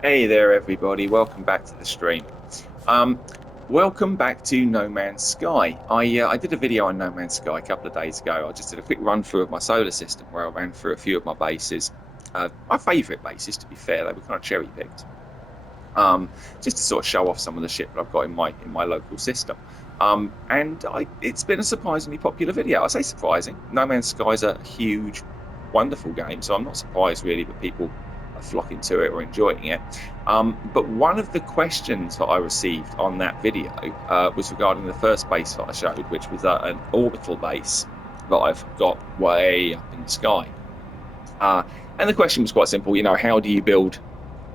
Hey there, everybody. Welcome back to the stream. Um, Welcome back to No Man's Sky. I did a video on No Man's Sky a couple of days ago. I just did a quick run through of my solar system where I ran through a few of my bases. My favourite bases, to be fair, they were kind of cherry picked. Just to sort of show off some of the shit that I've got in my local system. It's been a surprisingly popular video. I say surprising. No Man's Sky is a huge, wonderful game, so I'm not surprised really that people are flocking to it or enjoying it. But one of the questions that I received on that video was regarding the first base that I showed, which was an orbital base that I've got way up in the sky. And the question was quite simple. How do you build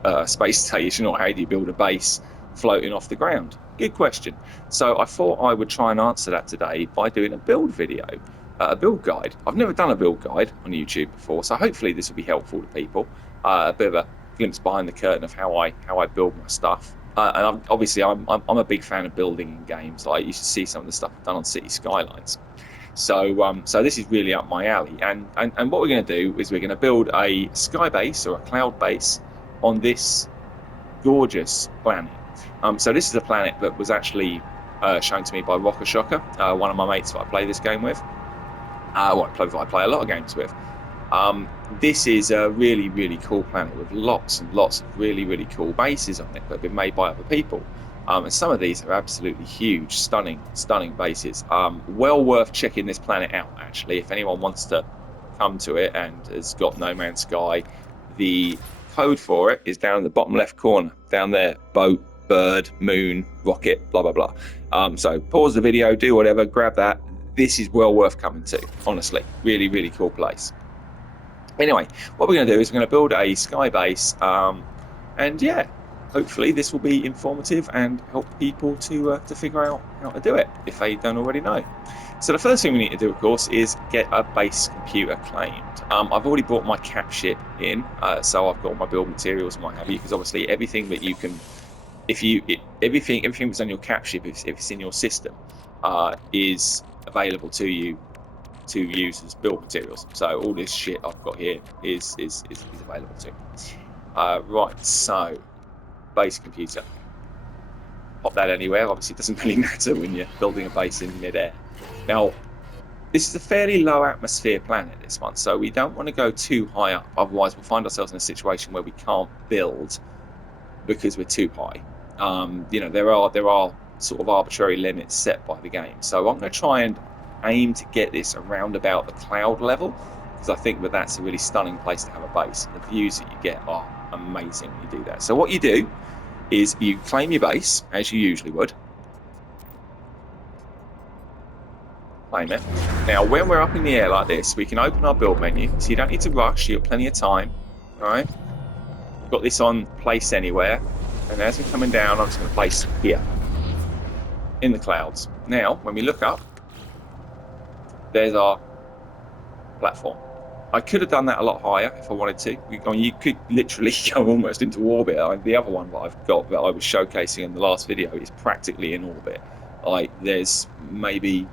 a space station, or how do you build a base floating off the ground? Good question. So I thought I would try and answer that today by doing a build video, a build guide. I've never done a build guide on YouTube before, so hopefully this will be helpful to people. A bit of a glimpse behind the curtain of how I build my stuff. And I'm a big fan of building in games. Like, you should see some of the stuff I've done on City Skylines. So this is really up my alley. And what we're going to do is we're going to build a sky base or a cloud base on this gorgeous planet. So this is a planet that was actually shown to me by Rocker Shocker, one of my mates that I play this game with. I play a lot of games with. This is a really, really cool planet with lots and lots of really, really cool bases on it that have been made by other people. And some of these are absolutely huge, stunning, stunning bases. Well worth checking this planet out, actually. If anyone wants to come to it and has got No Man's Sky, the code for it is down in the bottom left corner, down there. Boat, bird, moon, rocket, blah, blah, blah. So pause the video, do whatever, grab that. This is well worth coming to, honestly. Really, really cool place. Anyway, what we're going to do is we're going to build a sky base, and yeah, hopefully this will be informative and help people to figure out how to do it if they don't already know. So the first thing we need to do, of course, is get a base computer claimed. I've already brought my cap ship in, so I've got my build materials and what have you, because obviously everything that you can, everything that's on your cap ship, if it's in your system, is available to you to use as build materials. So all this shit I've got here is available to me. Right, so base computer. Pop that anywhere. Obviously, it doesn't really matter when you're building a base in midair. Now, this is a fairly low atmosphere planet, this one, so we don't want to go too high up. Otherwise, we'll find ourselves in a situation where we can't build because we're too high. There are sort of arbitrary limits set by the game. So I'm going to try and aim to get this around about the cloud level, because I think that's a really stunning place to have a base. The views that you get are amazing when you do that. So what you do is you claim your base, as you usually would. Claim it. Now, when we're up in the air like this, we can open our build menu, so you don't need to rush. You've got plenty of time. All right? We've got this on place anywhere, and as we're coming down, I'm just going to place here in the clouds. Now, when we look up, there's our platform. I could have done that a lot higher if I wanted to. You could literally go almost into orbit. The other one that I've got that I was showcasing in the last video is practically in orbit. Like, there's maybe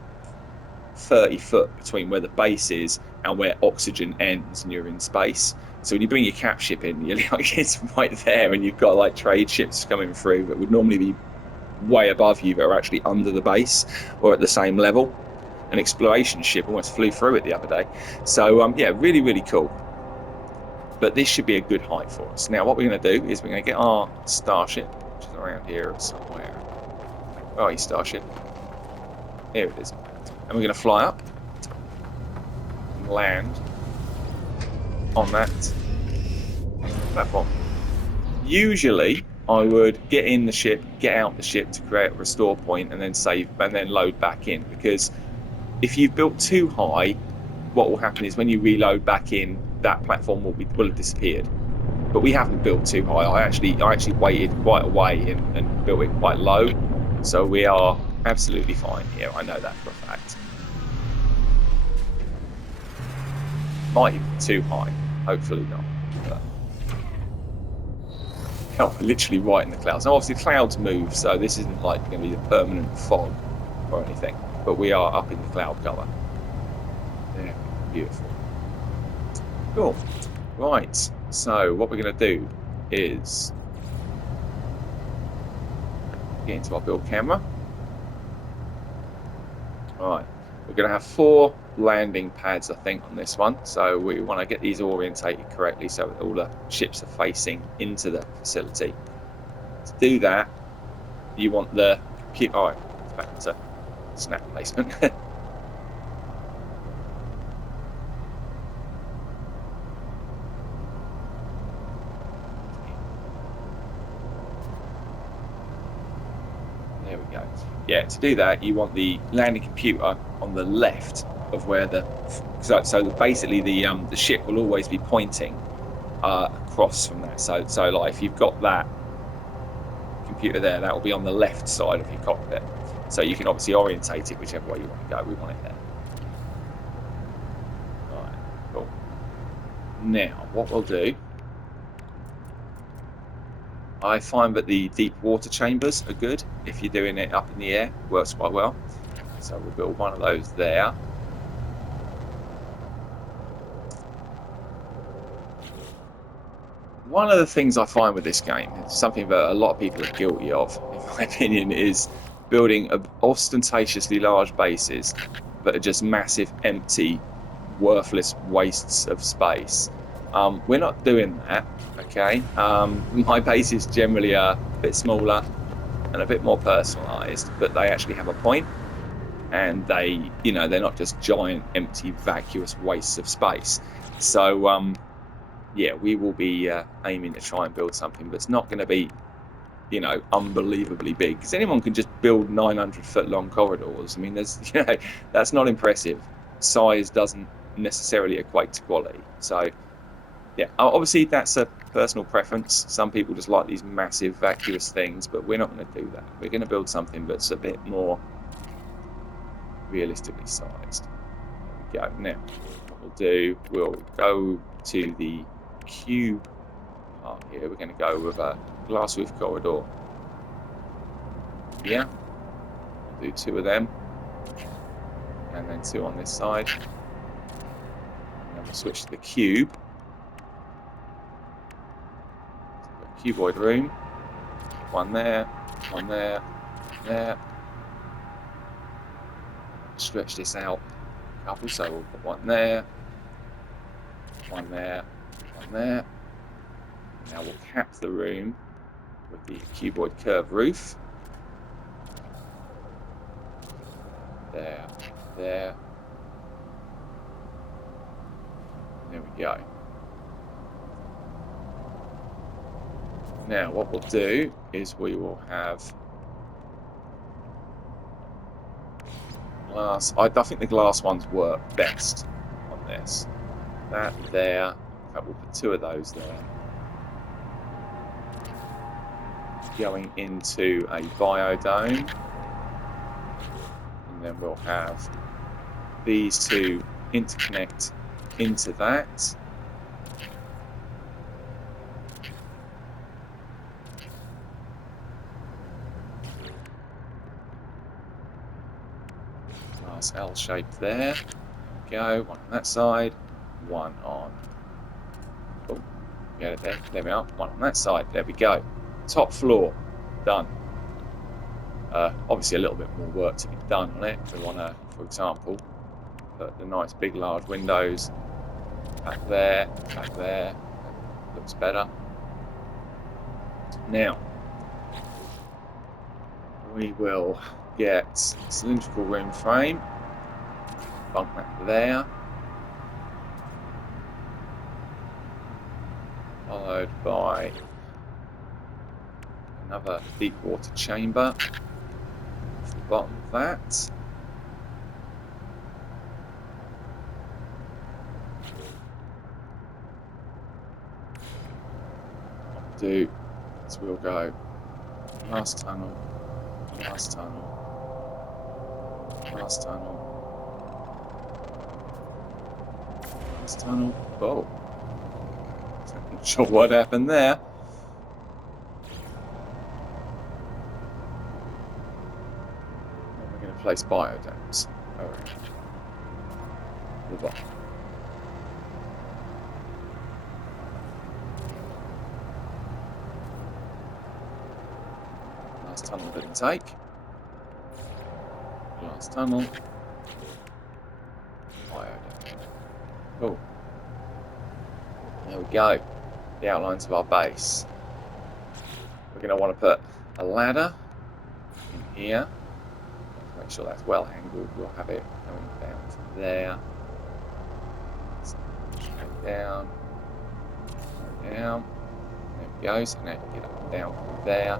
30 foot between where the base is and where oxygen ends, and you're in space. So when you bring your cap ship in, you're like, it's right there, and you've got like trade ships coming through that would normally be way above you that are actually under the base or at the same level. An exploration ship almost flew through it the other day. So yeah, really, really cool. But this should be a good height for us. Now, what we're going to do is we're going to get our starship, which is around here somewhere. Where are you, starship? Here it is. And we're going to fly up and land on that platform. Usually, I would get in the ship, get out the ship to create a restore point, and then save, and then load back in, because if you've built too high, what will happen is when you reload back in, that platform will have disappeared. But we haven't built too high. I actually waited quite a way and built it quite low, so we are absolutely fine here. I know that for a fact. Might even be too high. Hopefully not. But... oh, literally right in the clouds. Now, obviously, clouds move, so this isn't like going to be a permanent fog or anything. But we are up in the cloud cover. Yeah, beautiful. Cool. Right. So what we're going to do is get into our build camera. Right, we're going to have 4 landing pads, I think, on this one. So we want to get these orientated correctly so that all the ships are facing into the facility. To do that, you want the computer. All right, it's back to snap placement. There we go. Yeah, to do that, you want the landing computer on the left of where so basically the ship will always be pointing across from that. So like if you've got that computer there, that will be on the left side of your cockpit. So you can obviously orientate it whichever way you want to go. We want it there. All right, cool. Now, what we'll do, I find that the deep water chambers are good if you're doing it up in the air. Works quite well. So we'll build one of those there. One of the things I find with this game, something that a lot of people are guilty of, in my opinion, is building ostentatiously large bases that are just massive, empty, worthless wastes of space. We're not doing that, okay? My bases generally are a bit smaller and a bit more personalised, but they actually have a point, and they're not just giant, empty, vacuous wastes of space. So, yeah, we will be aiming to try and build something that's not going to be, unbelievably big. Because anyone can just build 900-foot long corridors. I mean, that's not impressive. Size doesn't necessarily equate to quality. So, yeah, obviously that's a personal preference. Some people just like these massive, vacuous things, but we're not going to do that. We're going to build something that's a bit more realistically sized. There we go. Now, what we'll do, we'll go to the cube part here. We're going to go with a glass roof corridor. Yeah, we'll do 2 of them, and then 2 on this side. And then we'll switch to the cube. So cuboid room. 1 there, 1 there, there. Stretch this out a couple, so we'll put 1 there, 1 there, 1 there. Now we'll cap the room with the cuboid curved roof. There, there. There we go. Now what we'll do is we will have glass. I think the glass ones work best on this. That there. In fact, we'll put 2 of those there. Going into a biodome. And then we'll have these 2 interconnect into that. Glass L shape there. There we go. 1 on that side. 1 on. Oh, get it there. There we are. 1 on that side. There we go. Top floor. Done. Obviously a little bit more work to be done on it. We want to, for example, put the nice big large windows back there, back there. Looks better. Now, we will get cylindrical room frame. Bunk that there. Followed by another deep water chamber off the bottom of that. What we'll do is we'll go last tunnel, last tunnel, last tunnel, last tunnel. Oh, not sure what happened there. Place biodomes around the bottom. Glass tunnel didn't take. Glass tunnel. Biodome. Cool. There we go. The outlines of our base. We're going to want to put a ladder in here. Make sure that's well angled. We'll have it going down from there. Straight down. Down. There we go. So now you get up and down from there.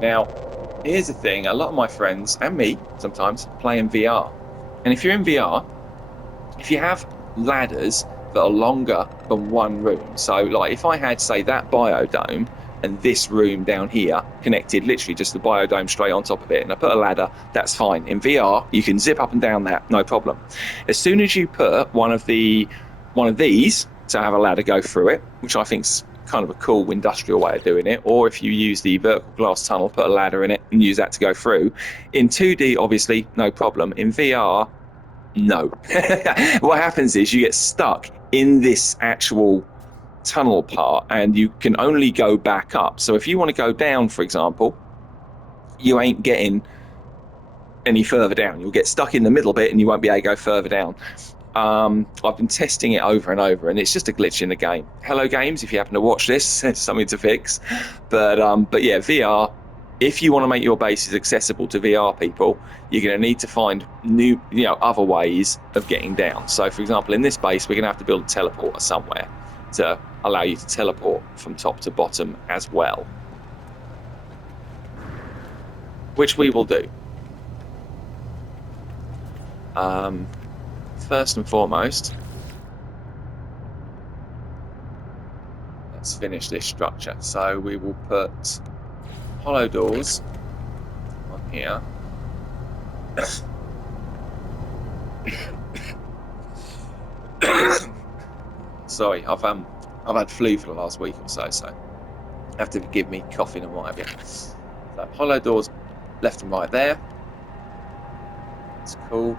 Now, here's the thing. A lot of my friends, and me sometimes, play in VR. And if you're in VR, if you have ladders that are longer than one room, so like if I had, say, that biodome and this room down here connected, literally just the biodome straight on top of it, and I put a ladder, that's fine. In VR, you can zip up and down that, no problem. As soon as you put one of these to have a ladder go through it, which I think's kind of a cool industrial way of doing it, or if you use the vertical glass tunnel, put a ladder in it and use that to go through. In 2D, obviously, no problem. In VR, no. What happens is you get stuck in this actual tunnel part and you can only go back up. So if you want to go down, for example, you ain't getting any further down. You'll get stuck in the middle bit and you won't be able to go further down. I've been testing it over and over, and it's just a glitch in the game. Hello games, if you happen to watch this, it's something to fix. But yeah, VR, if you want to make your bases accessible to VR people, you're going to need to find new, other ways of getting down. So, for example, in this base, we're going to have to build a teleporter somewhere to allow you to teleport from top to bottom as well, which we will do. First and foremost, let's finish this structure. So we will put hollow doors on here. Sorry, I've had flu for the last week or so, so have to forgive me coughing and what have you. So hollow doors left and right there. That's cool.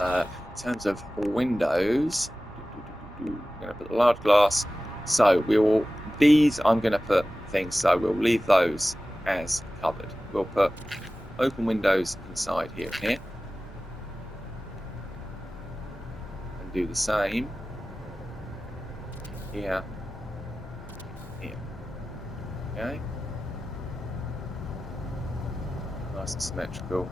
In terms of windows, I'm going to put large glass. So these I'm going to put things, so we'll leave those as covered. We'll put open windows inside here and here. And do the same here, here. Okay. Nice and symmetrical.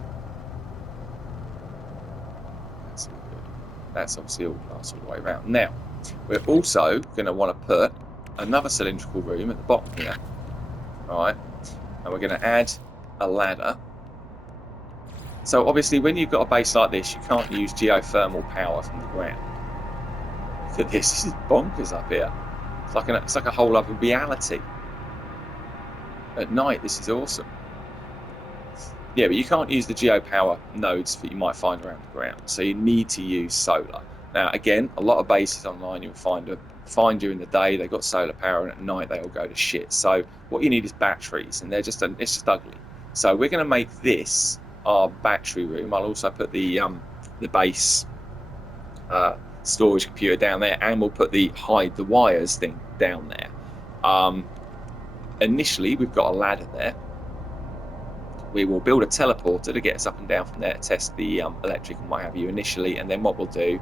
That's obviously all glass all the way around. Now, we're also going to want to put another cylindrical room at the bottom here. Right, and we're going to add a ladder. So obviously when you've got a base like this, you can't use geothermal power from the ground. Look at this is bonkers up here. It's like a whole other reality. At night, this is awesome. Yeah, but you can't use the geopower nodes that you might find around the ground. So you need to use solar. Now, again, a lot of bases online you'll find during the day they've got solar power, and at night they all go to shit. So what you need is batteries, and it's just ugly. So we're going to make this our battery room. I'll also put the base storage computer down there, and we'll put the hide the wires thing down there. Initially, we've got a ladder there. We will build a teleporter to get us up and down from there to test the electric and what have you initially, and then what we'll do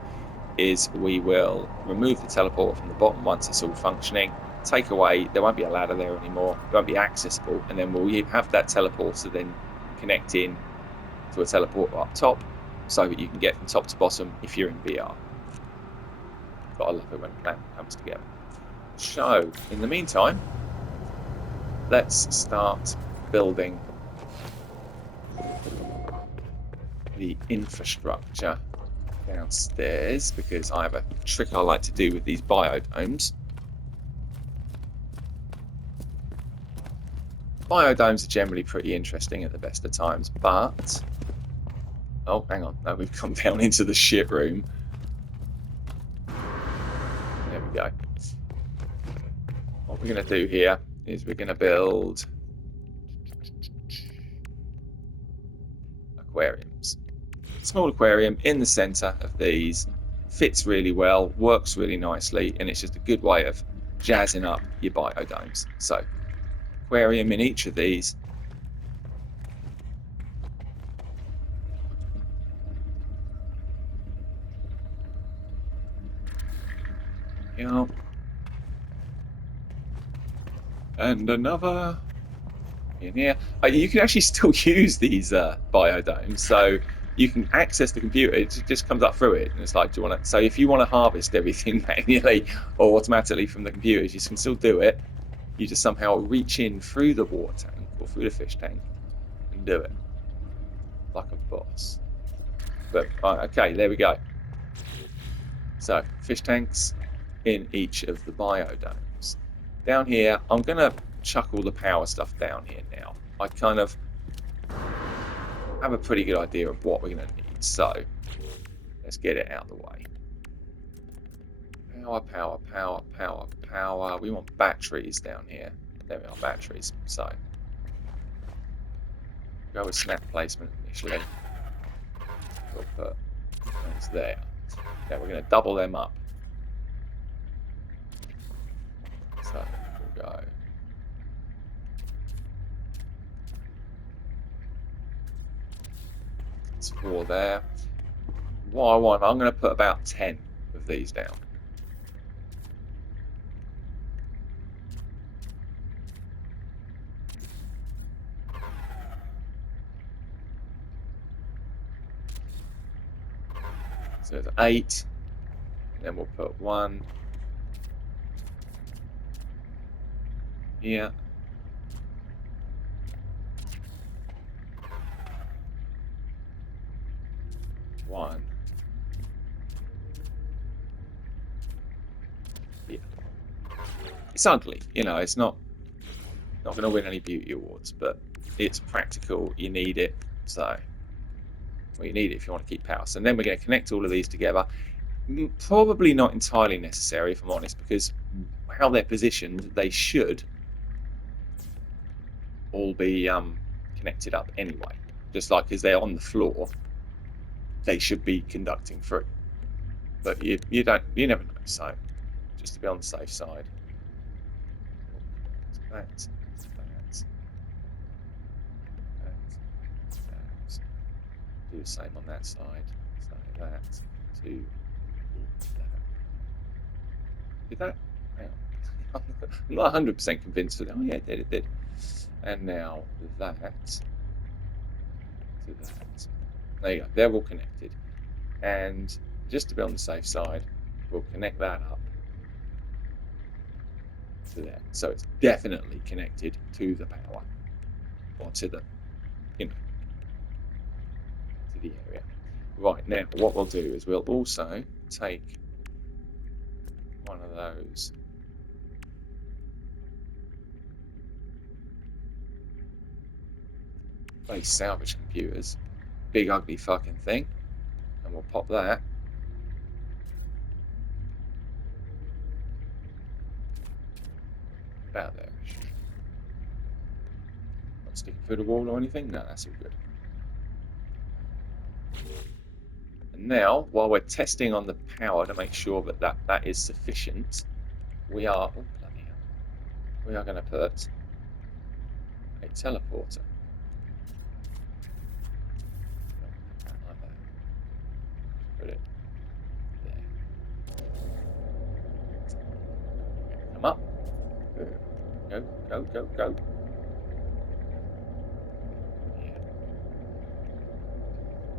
is we will remove the teleporter from the bottom once it's all functioning, take away, there won't be a ladder there anymore, it won't be accessible, and then we'll have that teleporter then connect in to a teleporter up top so that you can get from top to bottom if you're in VR. But I love it when a plan comes together. So, in the meantime, let's start building the infrastructure downstairs, because I have a trick I like to do with these biodomes. Biodomes are generally pretty interesting at the best of times, but oh, hang on, no, we've come down into the shit room. There we go. What we're going to do here is we're going to build aquariums. Small aquarium in the center of these, fits really well, works really nicely, and it's just a good way of jazzing up your biodomes. So aquarium in each of these. You know, and another in here. You can actually still use these biodomes, so you can access the computer. It just comes up through it, and it's like, do you want to? So if you want to harvest everything manually or automatically from the computers, you can still do it. You just somehow reach in through the water tank or through the fish tank and do it like a boss. But okay, there we go. So fish tanks in each of the biodomes. Down here, I'm gonna chuck all the power stuff down here now. I kind of have a pretty good idea of what we're gonna need. So let's get it out of the way. Power, power, power, power, power. We want batteries down here. There we are, batteries. So go with snap placement initially. We'll put those there. Now we're going to double them up. So we'll go. It's 4 there. What I want, I'm going to put about 10 of these down. So there's 8. Then we'll put 1 here. One. Yeah. It's ugly, you know, it's not going to win any beauty awards, but it's practical. You need it. So, well, you need it if you want to keep power. So then we're going to connect all of these together. Probably not entirely necessary, if I'm honest, because how they're positioned, they should all be connected up anyway. Just like as they're on the floor, they should be conducting through. But you never know. So just to be on the safe side, that. Do the same on that side. So that to that. Did that? Hang on. I'm not 100% convinced that. Oh yeah, it did. And now that to that. There you go. They're all connected. And just to be on the safe side, we'll connect that up to there. So it's definitely connected to the power, or to the, you know, to the area. Right, now what we'll do is we'll also take one of those base salvage computers, big ugly fucking thing, and we'll pop that about there. Not sticking through the wall or anything? No, that's all good. And now, while we're testing on the power to make sure that is sufficient, we are, oh bloody hell, we are going to put a teleporter. Like that. Put it there. Come up. Go, go, go, go. Yeah.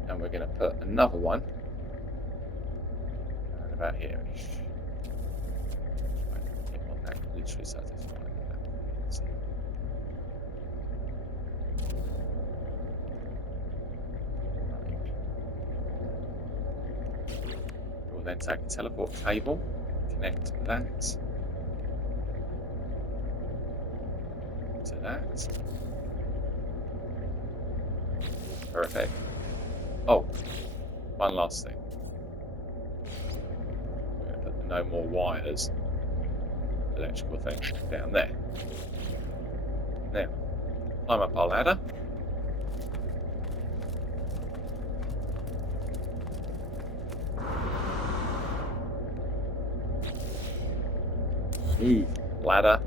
And we're going to put another one around about here-ish. On that, literally satisfying. We'll then take a teleport cable, connect that to that. Perfect. Oh, one last thing. We're going to put the no more wires electrical thing down there. Now, climb up our ladder. Move ladder.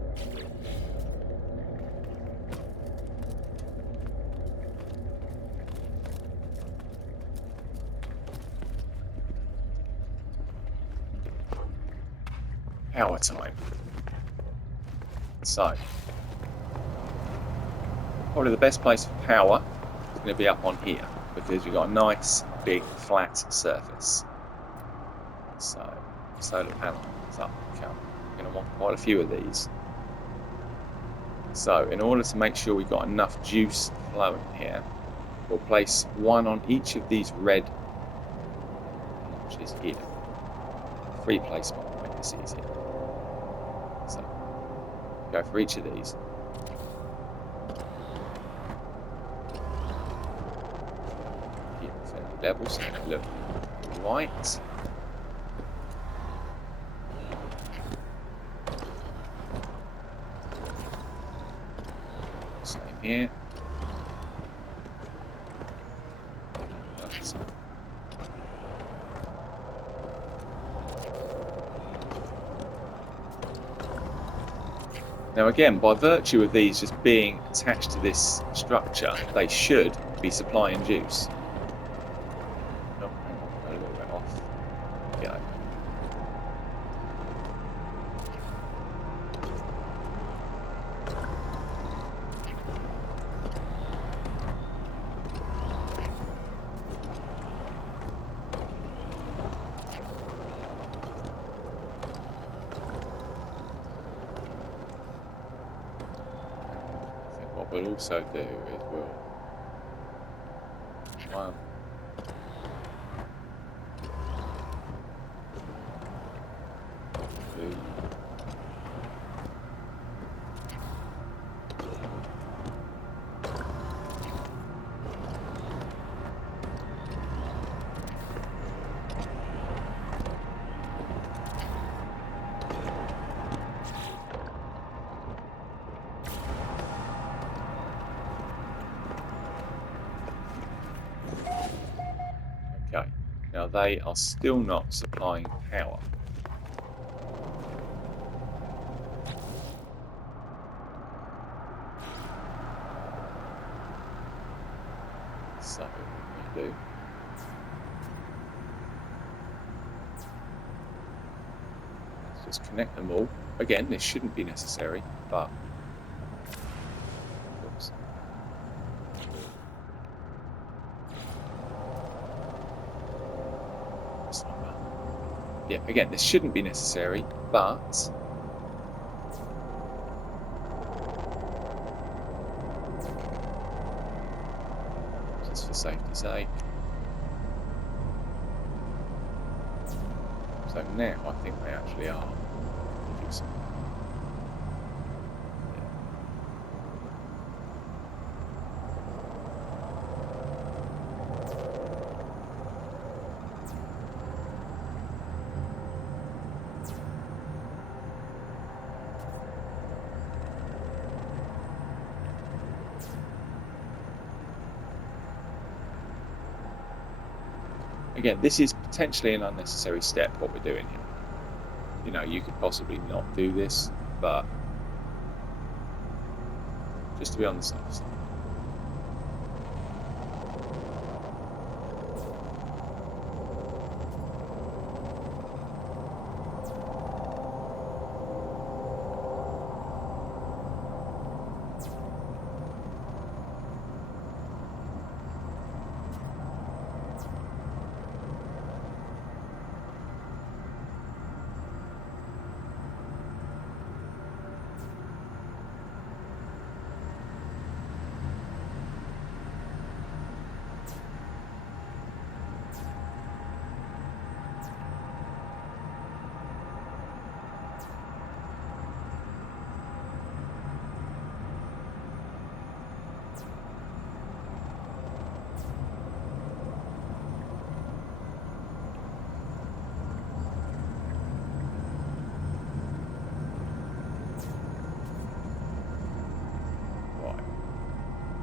power time. So, probably the best place for power is going to be up on here because we've got a nice big flat surface. So, solar panel is up. Okay. We're going to want quite a few of these. So, in order to make sure we've got enough juice flowing here, we'll place one on each of these red notches here. Free placement will make this easier. So, go for each of these. Keep it fairly level so they look right. Same here. Now again, by virtue of these just being attached to this structure, they should be supplying juice. Oh, hang on, a little bit off. Go. What we'll also do is we'll one, two, okay. Now they are still not supplying power. So what we do. Let's just connect them all. Again, this shouldn't be necessary, but oops. Yeah, again, this shouldn't be necessary, but just for safety's sake. So now I think they actually are. Again, this is potentially an unnecessary step, what we're doing here. You know, you could possibly not do this, but just to be on the safe side.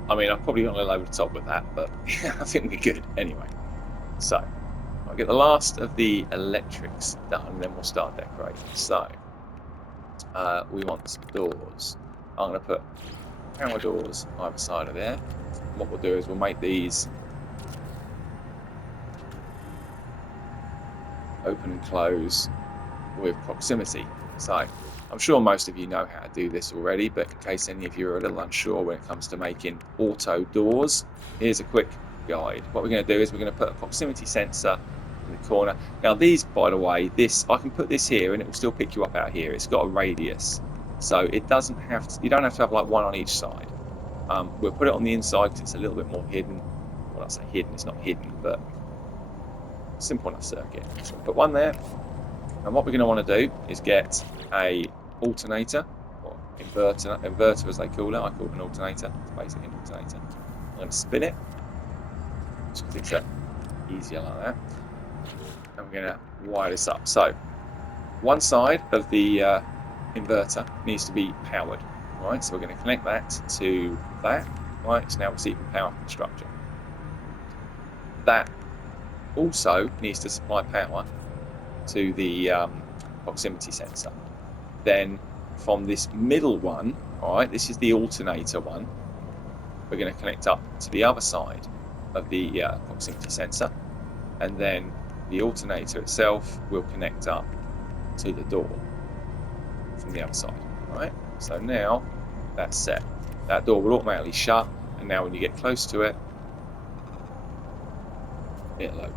I mean, I've probably gone a little over the top with that, but I think we're good anyway. So, I'll get the last of the electrics done, and then we'll start decorating. So, we want some doors. I'm going to put power doors either side of there. What we'll do is we'll make these open and close with proximity. So I'm sure most of you know how to do this already, but in case any of you are a little unsure when it comes to making auto doors, here's a quick guide. What we're going to do is we're going to put a proximity sensor in the corner. Now these, by the way, I can put this here and it will still pick you up out here. It's got a radius, so it doesn't have to, you don't have to have like one on each side. We'll put it on the inside because it's a little bit more hidden. Well, I say hidden, it's not hidden, but simple enough circuit. So we'll put one there. And what we're going to want to do is get a alternator, or inverter as they call it. I call it an alternator. It's basically an alternator. I'm going to spin it, just because it's easier like that. And we're going to wire this up. So one side of the inverter needs to be powered. Right, so we're going to connect that to that. Right, it's now receiving power from the structure. That also needs to supply power to the proximity sensor. Then from this middle one, all right, this is the alternator one, we're going to connect up to the other side of the proximity sensor, and then the alternator itself will connect up to the door from the other side. All right, so now that's set. That door will automatically shut, and now when you get close to it, it'll open.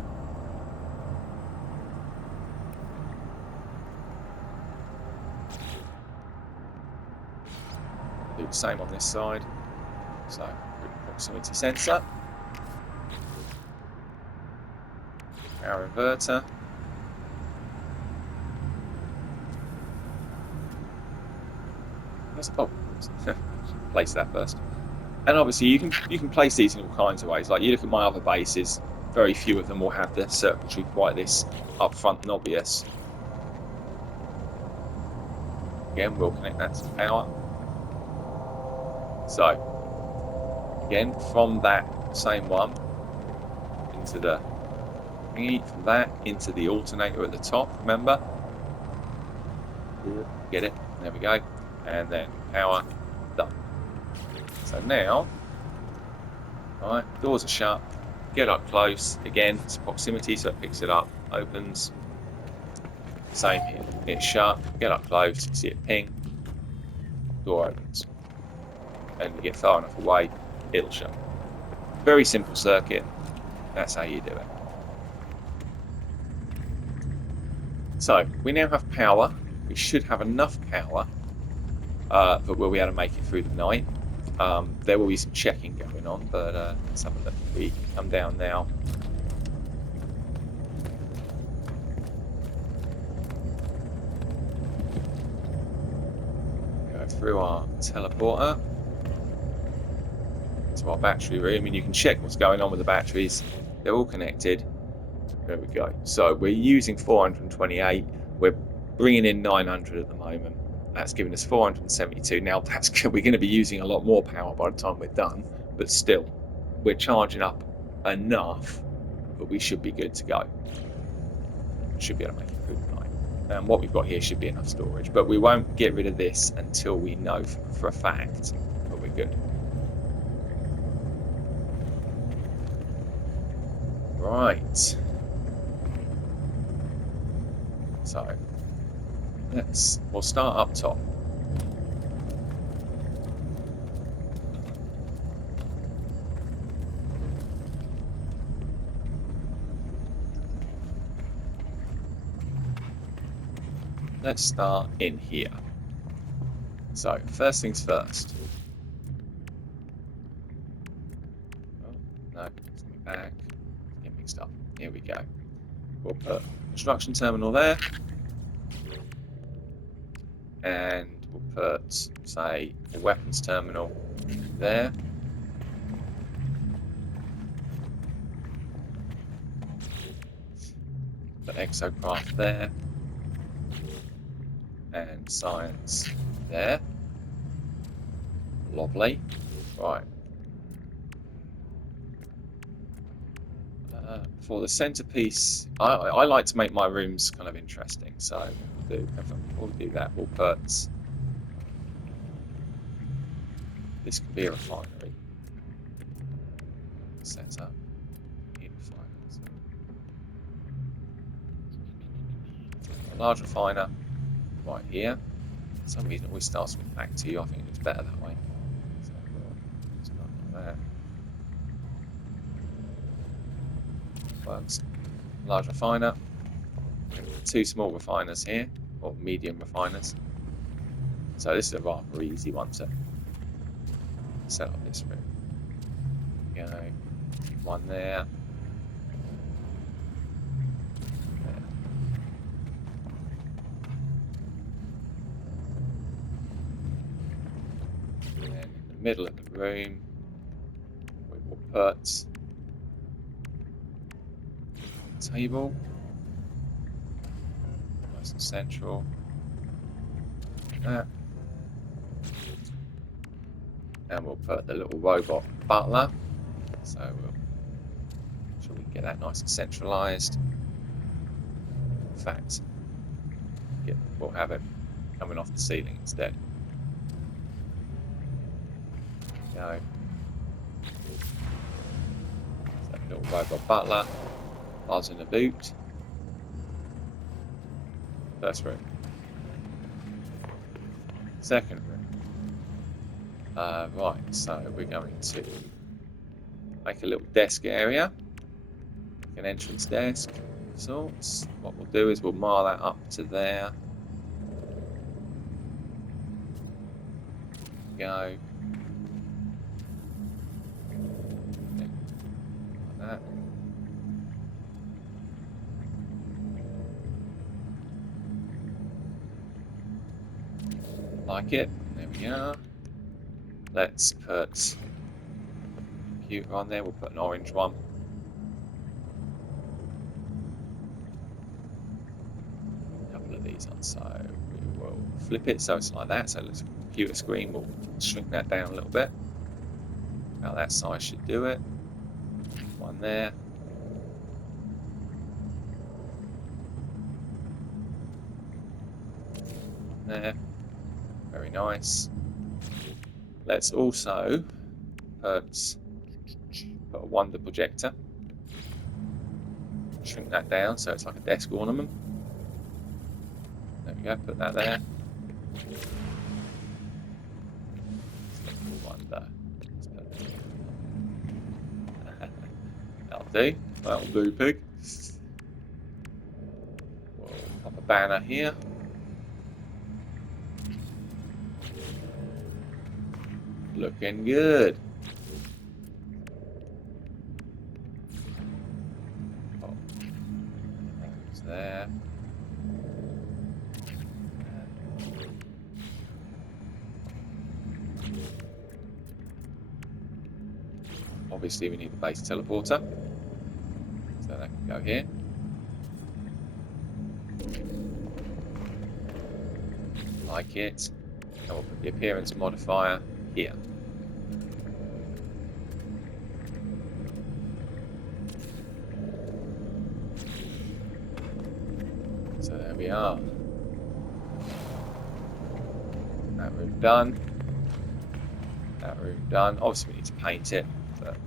Do the same on this side. So proximity sensor, power inverter, place that first. And obviously you can place these in all kinds of ways. Like you look at my other bases, very few of them will have the circuitry quite this upfront and obvious. Again, we'll connect that to power. So again, from that same one into the thingy, from that into the alternator at the top, remember? Get it? There we go. And then power, done. So now, alright, doors are shut, get up close, again, it's proximity, so it picks it up, opens, same here, it's shut, get up close, see it ping, door opens, and you get far enough away, it'll shut. Very simple circuit, that's how you do it. So, we now have power, we should have enough power that we'll be able to make it through the night. There will be some checking going on, but let's have a look. We come down now. Go through our teleporter to our battery room, and you can check what's going on with the batteries. They're all connected. There we go. So we're using 428. We're bringing in 900 at the moment. That's giving us 472. Now we're going to be using a lot more power by the time we're done, but still, we're charging up enough that we should be good to go. Should be able to make it through the night. And what we've got here should be enough storage, but we won't get rid of this until we know for a fact that we're good. Right. So we'll start up top. Let's start in here. So first things first. Oh, no, it's coming back. Get mixed up. Here we go. We'll put construction terminal there. And we'll put, say, a weapons terminal there. Put exocraft there. And science there. Lovely. Right. For the centerpiece, I like to make my rooms kind of interesting, so we'll do that. We'll put, this could be a refinery. Set up in finance. large refiner right here. For some reason it always starts with back to you. I think it's better that way. So we'll start like that. Works. Large refiner. 2 small refiners here, or medium refiners. So this is a rather easy one to set up this room. Go. One there. And then in the middle of the room, we will put a table. Nice and central. Like that. And we'll put the little robot butler. So we'll make sure we can get that nice and centralized. In fact, we'll have it coming off the ceiling instead. Go. So little robot butler. Buzz in the boot. First room. Second room. Right, so we're going to make a little desk area, like an entrance desk of sorts. What we'll do is we'll mar that up to there. Go. Like that. Like it. There we are. Let's put a computer on there. We'll put an orange one. A couple of these on. So we will flip it so it's like that. So let's computer screen. We'll shrink that down a little bit. About that size should do it. One there. One there. Very nice. Let's also put a wonder projector. Shrink that down so it's like a desk ornament. There we go, put that there. Wonder. That'll do. That'll do, pig. We'll pop a banner here. Looking good. Oh, that's there. Obviously, we need the base teleporter, so that can go here. Like it. And we'll put the appearance modifier here. So there we are. That room done. That room done. Obviously we need to paint it, but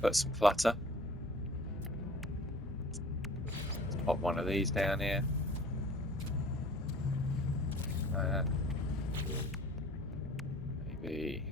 put some clutter. Let's pop one of these down here. Maybe.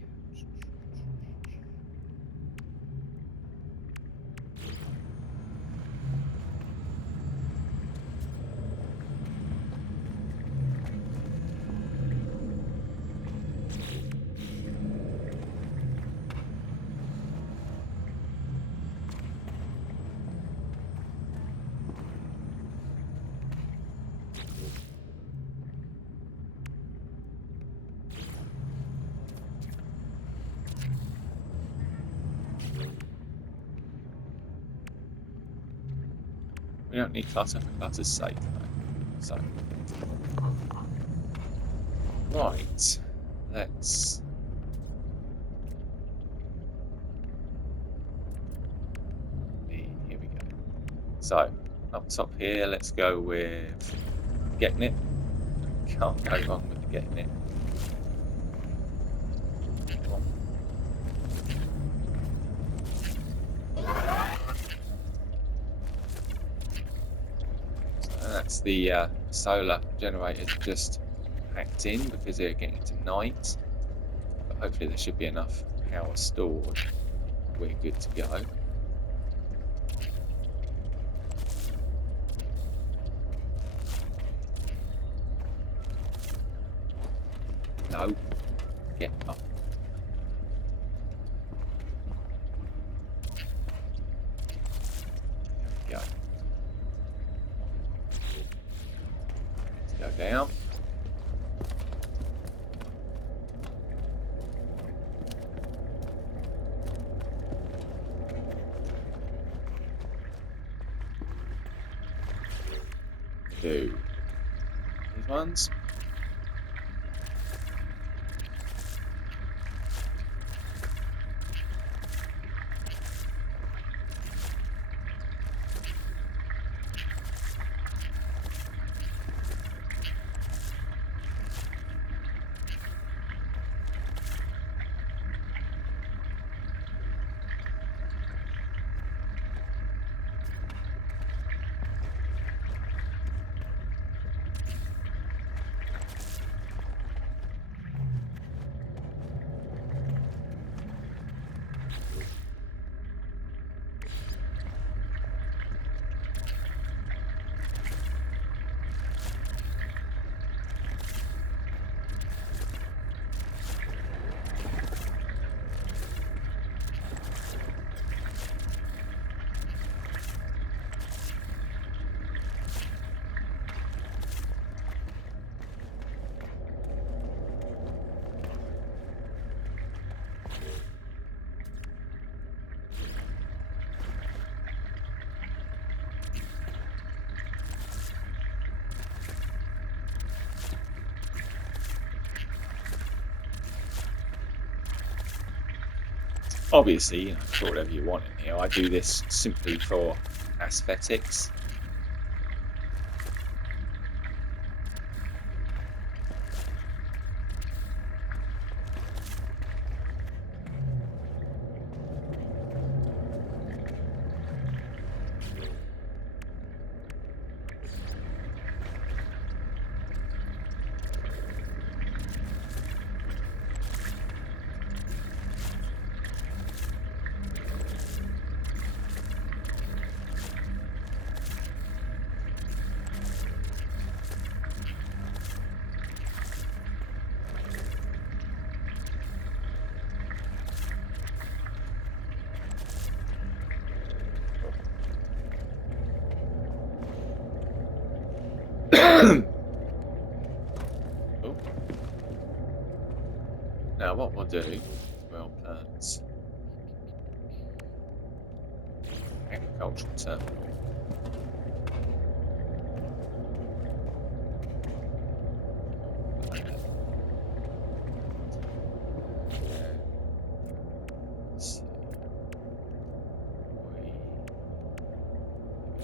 We don't need clutter for clutter's sake, though. So, right, let's here we go. So, up top here, let's go with getting it. Can't go wrong with the getting it. That's the solar generators are just packed in because they're getting to night. But hopefully there should be enough power stored. We're good to go. No. Get up. There we go. Let's go down. Do these ones. Obviously, you know, put whatever you want in here. I do this simply for aesthetics. Oh. Now what we'll do, well, plants, agricultural terminal.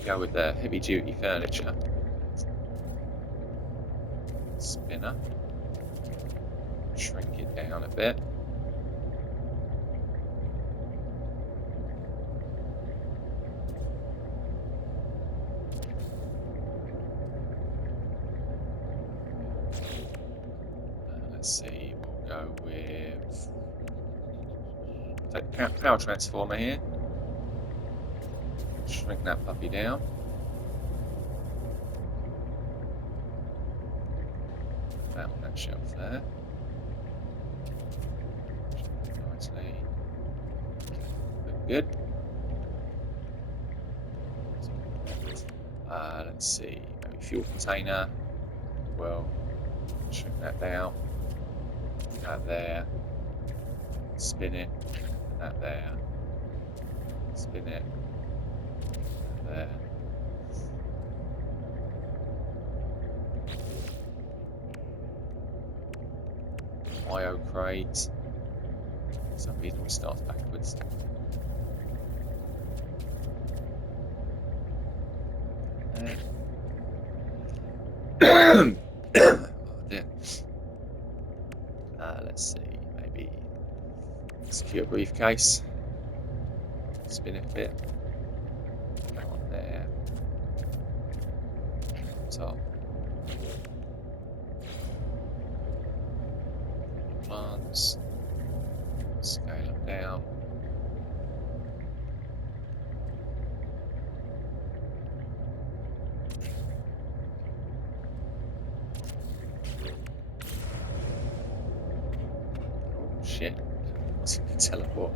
Go with the heavy duty furniture. Spinner. Shrink it down a bit. Let's see, we'll go with take the power transformer here. Shrink that puppy down. That on that shelf there. Nicely. Look good. Let's see, maybe fuel container. Well, shrink that down. That there. Spin it. That there. Spin it. There. Bio crate. For some reason it starts backwards. Oh dear. Let's see, maybe secure briefcase. Spin it a bit. That one there. Top. Scale them down. Oh shit. What's it teleport?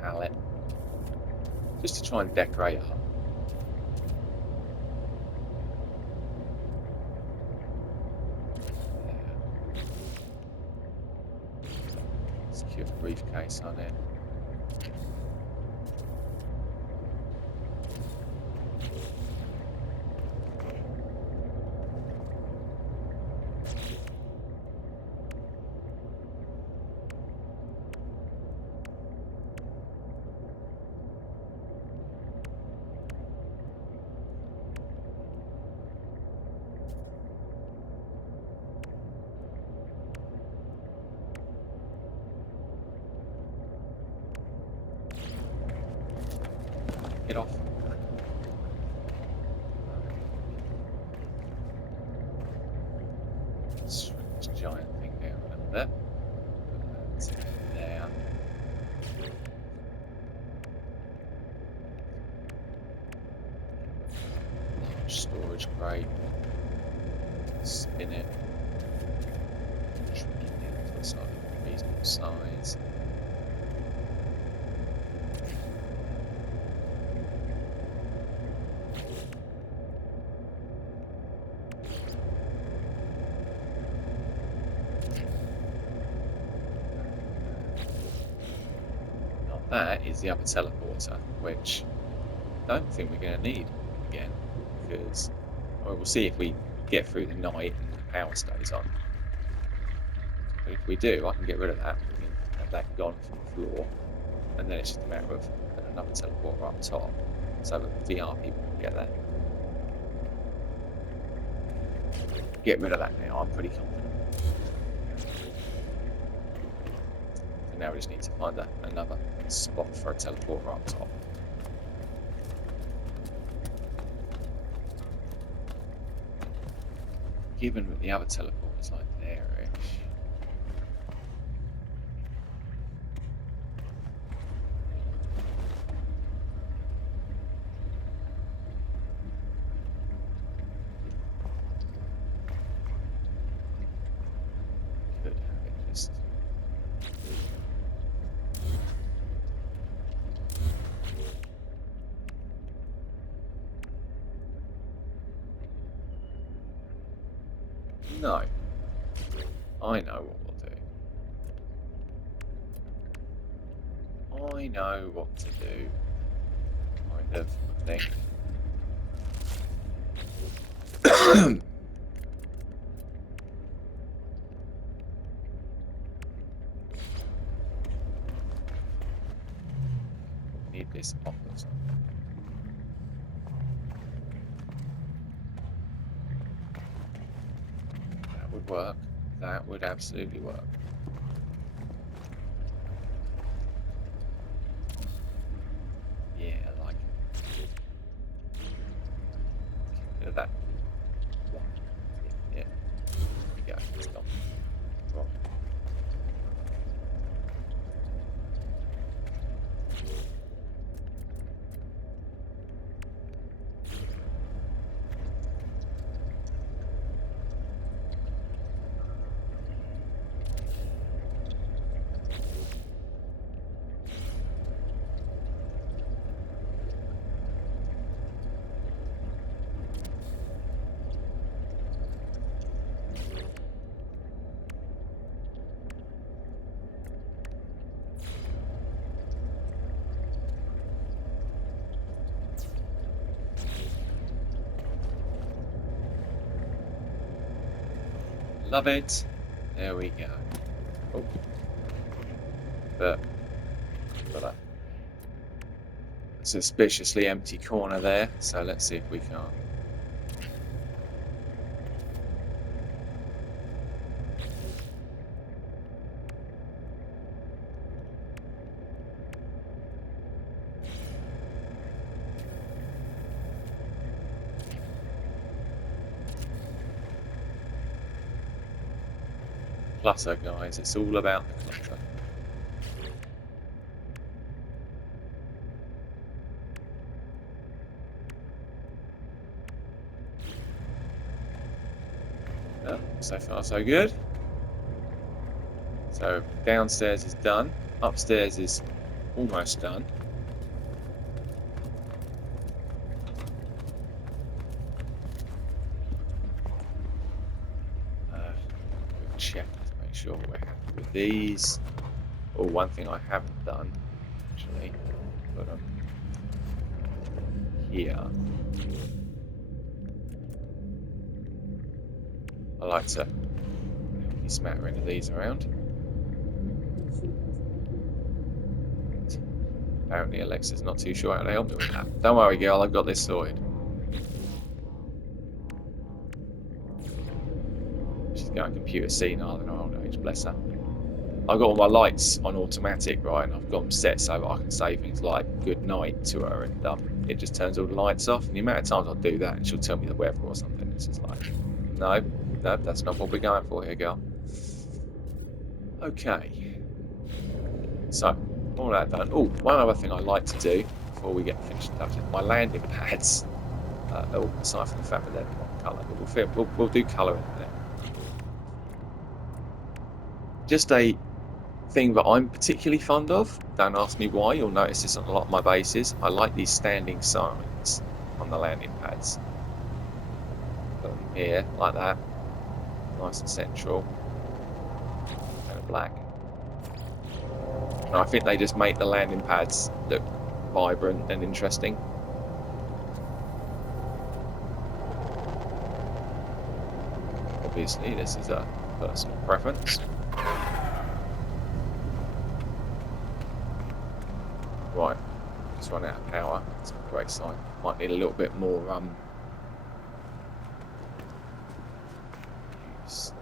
Palette. Just to try and decorate up. Secure the briefcase on it. Get off. Shrink this giant thing down a little bit. That's it there. Large storage crate. Spin it. Shrink it down to a sort of reasonable size. That is the other teleporter, which I don't think we're going to need again, because we'll see if we get through the night and the power stays on. But if we do, I can get rid of that. We can have that gone from the floor, and then it's just a matter of putting another teleporter up top, so that VR people can get that. Get rid of that now, I'm pretty confident. So now we just need to find another spot for a teleporter up top. Given that the other teleporter's like there-ish. Could have it just... No. I know what we'll do. I know what to do. Kind of thing. Need this off or something. That would work. That would absolutely work. Yeah, I like it. Look at that. Yeah. There we go. It's gone. Wrong. Love it. There we go. Oh. But got a suspiciously empty corner there, so let's see if we can. Clutter, guys. It's all about the clutter. Oh, so far, so good. So downstairs is done. Upstairs is almost done. Check to make sure we're happy with these. Oh, one thing I haven't done, actually, put them here. I like to have a smattering of these around. Apparently Alexa's not too sure how to help me with that. Don't worry, girl, I've got this sorted. She's going computer senile in her old age, bless her. I've got all my lights on automatic, right, and I've got them set so that I can say things like good night to her, and it just turns all the lights off. And the amount of times I'll do that, and she'll tell me the weather or something, it's just like, no, that's not what we're going for here, girl. Okay. So, all that done. Oh, one other thing I like to do before we get finished touches, my landing pads. Aside from the fact that they're not colour, but we'll do colour in a minute. Just a thing that I'm particularly fond of. Don't ask me why. You'll notice this on a lot of my bases. I like these standing signs on the landing pads. Put them here like that, nice and central, kind of black. And I think they just make the landing pads look vibrant and interesting. Obviously, this is a personal preference. Right, just run out of power. It's a great sign. Might need a little bit more use.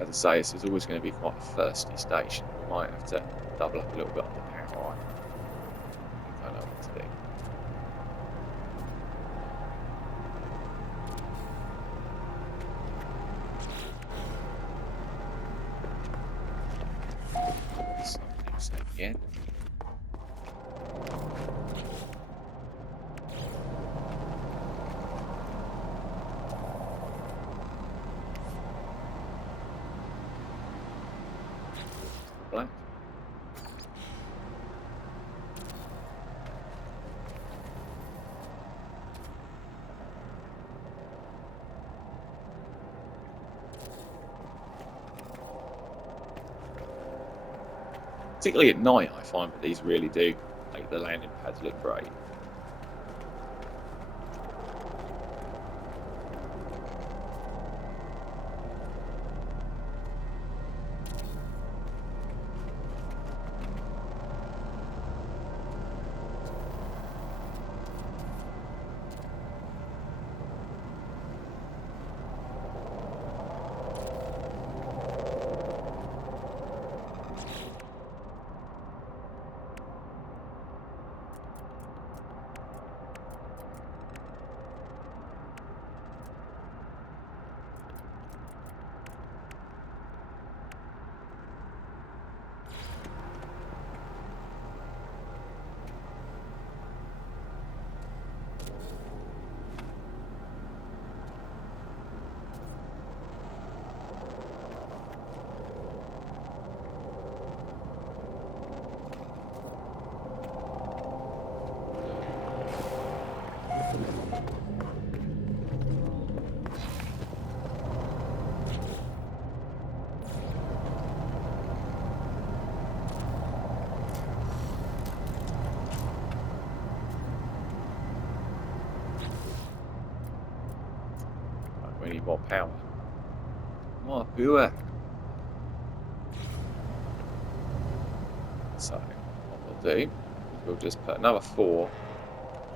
As I say, this is always going to be quite a thirsty station. We might have to double up a little bit on the power. I don't know what to do. Again. Black. Particularly at night, I find that these really do make the landing pads look great. We need more power. More power. So, what we'll do, we'll just put another 4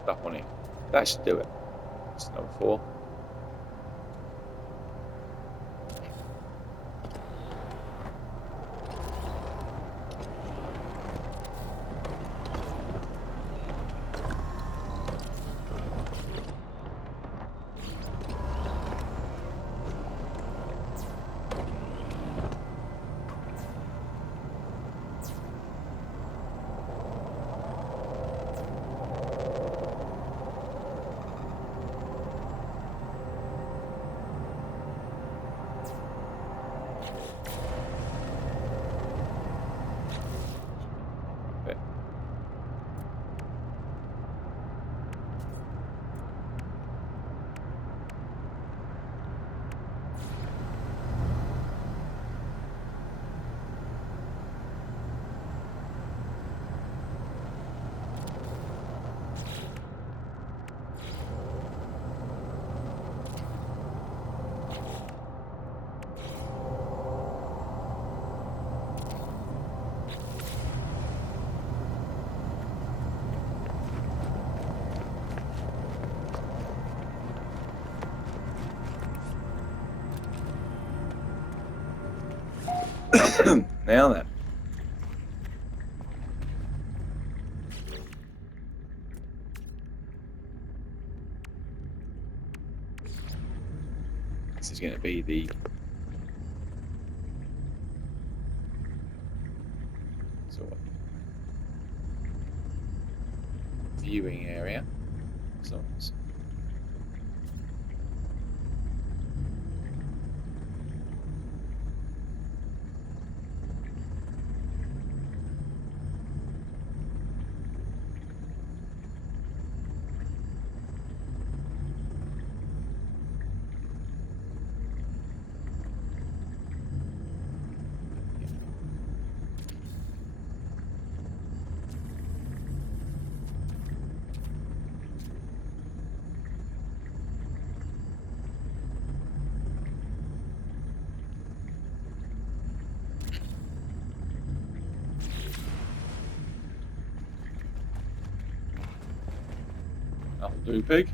stuff on it. That should do it. Just another 4. But now then. This is going to be the sort of viewing area. So that'll do, pig.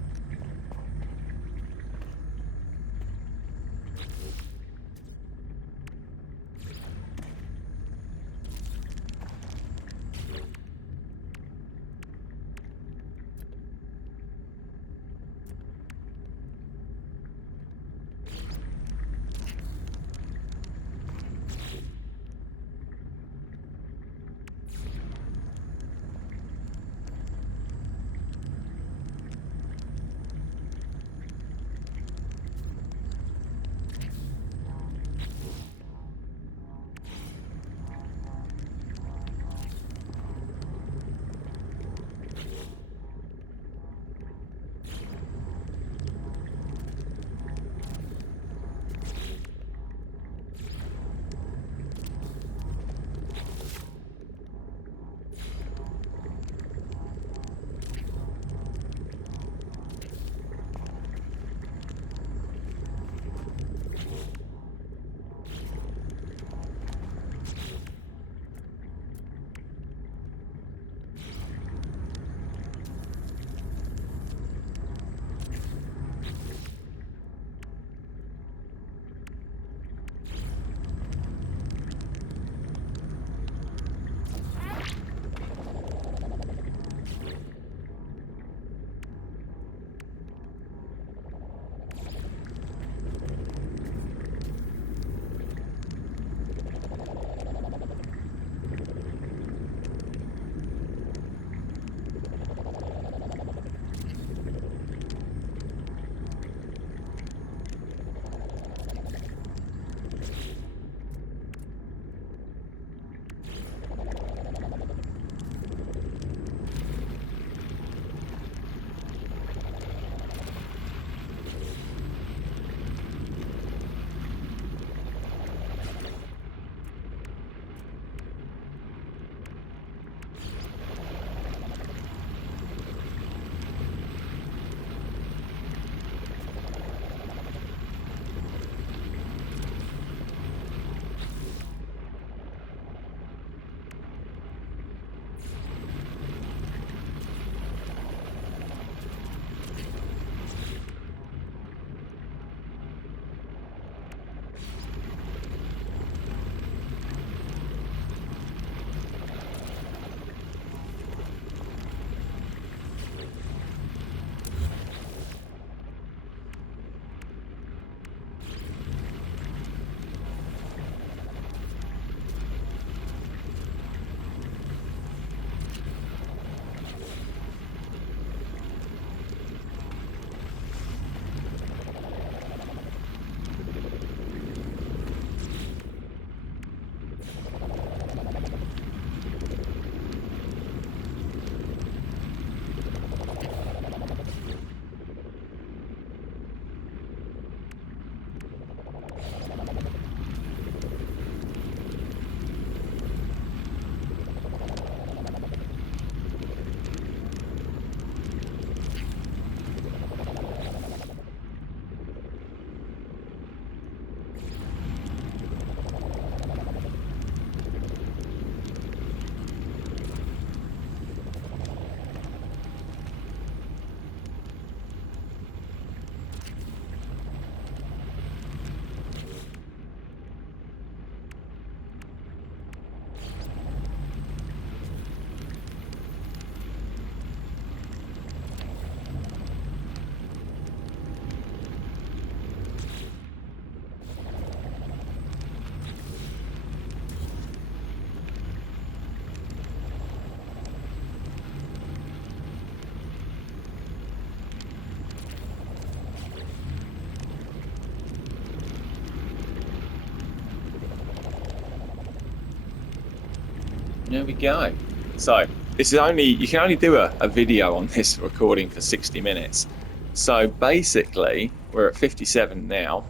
There we go. So this is only, you can only do a video on this recording for 60 minutes. So basically we're at 57 now.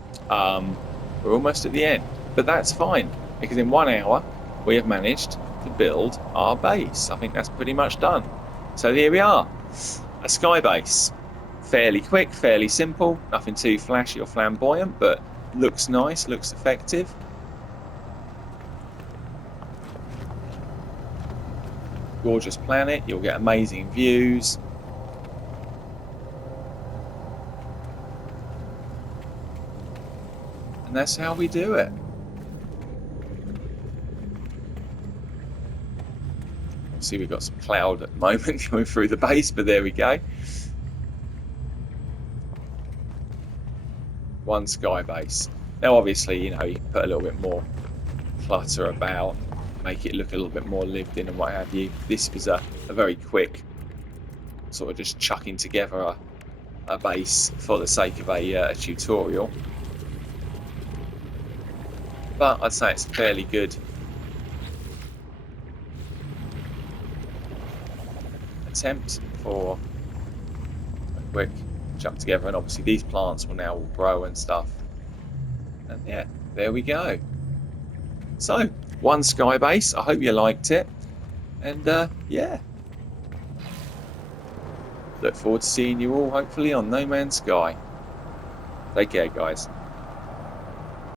We're almost at the end, but that's fine because in 1 hour we have managed to build our base. I think that's pretty much done. So here we are, a sky base. Fairly quick, fairly simple, nothing too flashy or flamboyant, but looks nice, looks effective. Gorgeous planet, you'll get amazing views. And that's how we do it. See, we've got some cloud at the moment going through the base, but there we go. One sky base. Now, obviously, you know, you can put a little bit more clutter about, make it look a little bit more lived in and what have you. This was a very quick sort of just chucking together a base for the sake of a tutorial. But I'd say it's a fairly good attempt for a quick chuck together, and obviously these plants will now all grow and stuff. And yeah, there we go. So, one sky base. I hope you liked it. And yeah, look forward to seeing you all hopefully on No Man's Sky. Take care, guys.